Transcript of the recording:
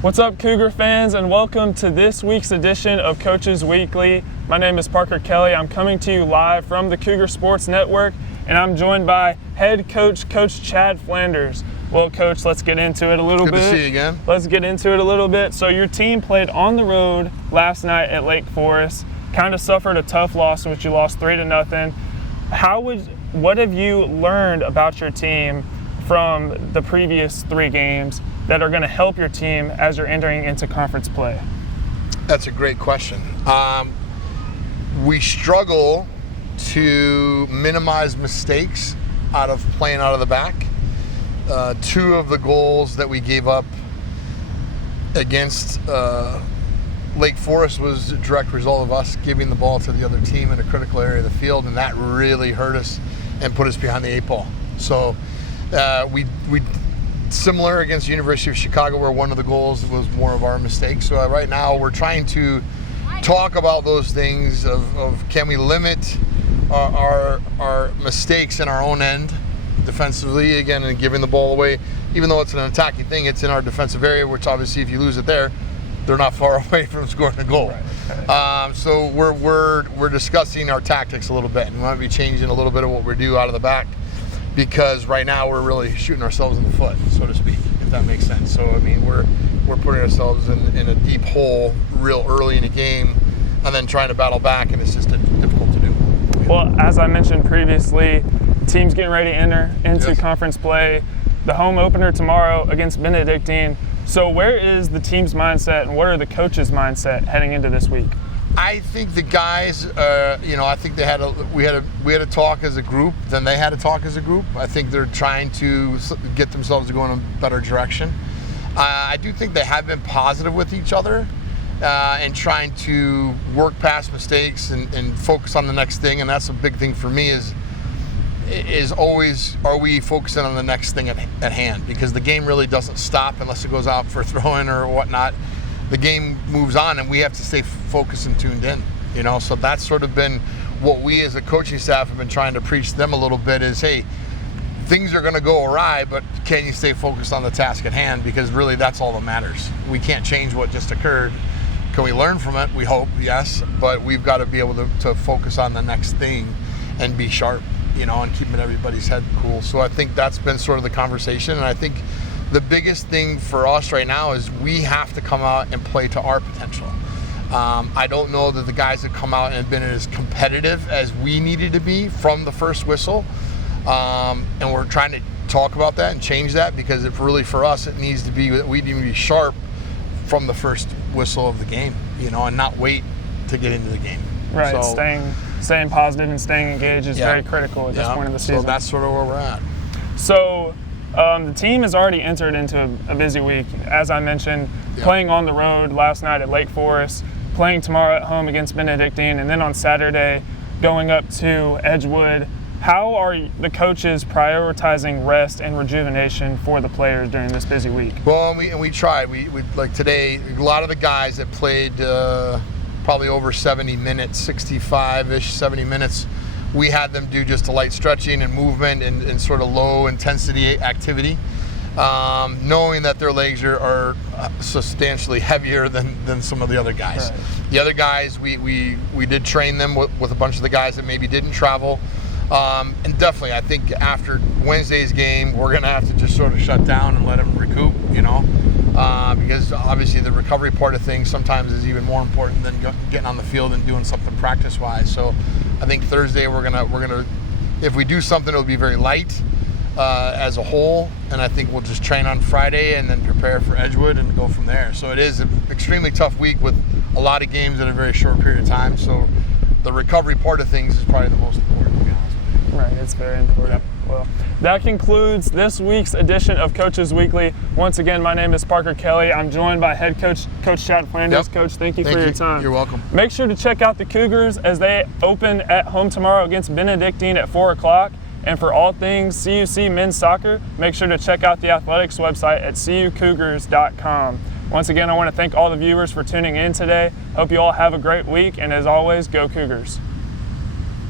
What's up, Cougar fans, and welcome to this week's edition of Coaches Weekly. My name is Parker Kelly. I'm coming to you live from the Cougar Sports Network, and I'm joined by head coach, Coach Chad Flanders. Well, Coach, let's get into it a little bit. Good to see you again. Let's get into it a little bit. So your team played on the road last night at Lake Forest, kind of suffered a tough loss in which you lost 3-0. What have you learned about your team from the previous 3 games that are going to help your team as you're entering into conference play? That's a great question. We struggle to minimize mistakes out of playing out of the back. 2 of the goals that we gave up against Lake Forest was a direct result of us giving the ball to the other team in a critical area of the field, and that really hurt us and put us behind the 8 ball. So we similar against University of Chicago, where one of the goals was more of our mistakes. So right now we're trying to talk about those things of can we limit our mistakes in our own end defensively, again, and giving the ball away. Even though it's an attacking thing, it's in our defensive area, which obviously if you lose it there, they're not far away from scoring a goal. Right. So we're discussing our tactics a little bit, and we might be changing a little bit of what we do out of the back, because right now we're really shooting ourselves in the foot, so to speak, if that makes sense. So I mean, we're putting ourselves in a deep hole real early in a game, and then trying to battle back, and it's just difficult to do. Well, as I mentioned previously, team's getting ready to enter into conference play. The home opener tomorrow against Benedictine. So where is the team's mindset, and what are the coaches' mindset heading into this week? I think the guys, I think we had a talk as a group. Then they had a talk as a group. I think they're trying to get themselves to go in a better direction. I do think they have been positive with each other and trying to work past mistakes and focus on the next thing. And that's a big thing for me is always, are we focusing on the next thing at hand? Because the game really doesn't stop unless it goes out for a throw-in or whatnot. The game moves on, and we have to stay focused and tuned in, so that's sort of been what we as a coaching staff have been trying to preach to them a little bit is, hey, things are going to go awry, but can you stay focused on the task at hand? Because really that's all that matters. We can't change what just occurred. Can we learn from it? We hope, yes, but we've got to be able to focus on the next thing and be sharp, and keeping everybody's head cool. So I think that's been sort of the conversation, and I think the biggest thing for us right now is we have to come out and play to our potential. I don't know that the guys have come out and have been as competitive as we needed to be from the first whistle. And we're trying to talk about that and change that, because really for us it needs to be that we need to be sharp from the first whistle of the game, and not wait to get into the game. Right, so, staying positive and staying engaged is very critical at this point of the season. So that's sort of where we're at. So the team has already entered into a busy week. As I mentioned, playing on the road last night at Lake Forest, playing tomorrow at home against Benedictine, and then on Saturday going up to Edgewood. How are the coaches prioritizing rest and rejuvenation for the players during this busy week? Well, we tried. We like today, a lot of the guys that played probably over 70 minutes, 65-ish, 70 minutes, we had them do just a light stretching and movement and sort of low intensity activity, knowing that their legs are substantially heavier than some of the other guys. Right. The other guys, we did train them with a bunch of the guys that maybe didn't travel. And definitely, I think after Wednesday's game, we're going to have to just sort of shut down and let them recoup, because obviously the recovery part of things sometimes is even more important than getting on the field and doing something practice-wise. So I think Thursday we're gonna if we do something, it'll be very light as a whole, and I think we'll just train on Friday and then prepare for Edgewood and go from there. So it is an extremely tough week with a lot of games in a very short period of time. So the recovery part of things is probably the most important, to be honest with you. Right, it's very important. Yep. Well, that concludes this week's edition of Coaches Weekly. Once again, my name is Parker Kelly. I'm joined by head coach Chad Flanders. Yep. Coach, thank you for your time. You're welcome. Make sure to check out the Cougars as they open at home tomorrow against Benedictine at 4 o'clock. And for all things CUC men's soccer, make sure to check out the athletics website at cucougars.com. Once again, I want to thank all the viewers for tuning in today. Hope you all have a great week, and as always, go Cougars.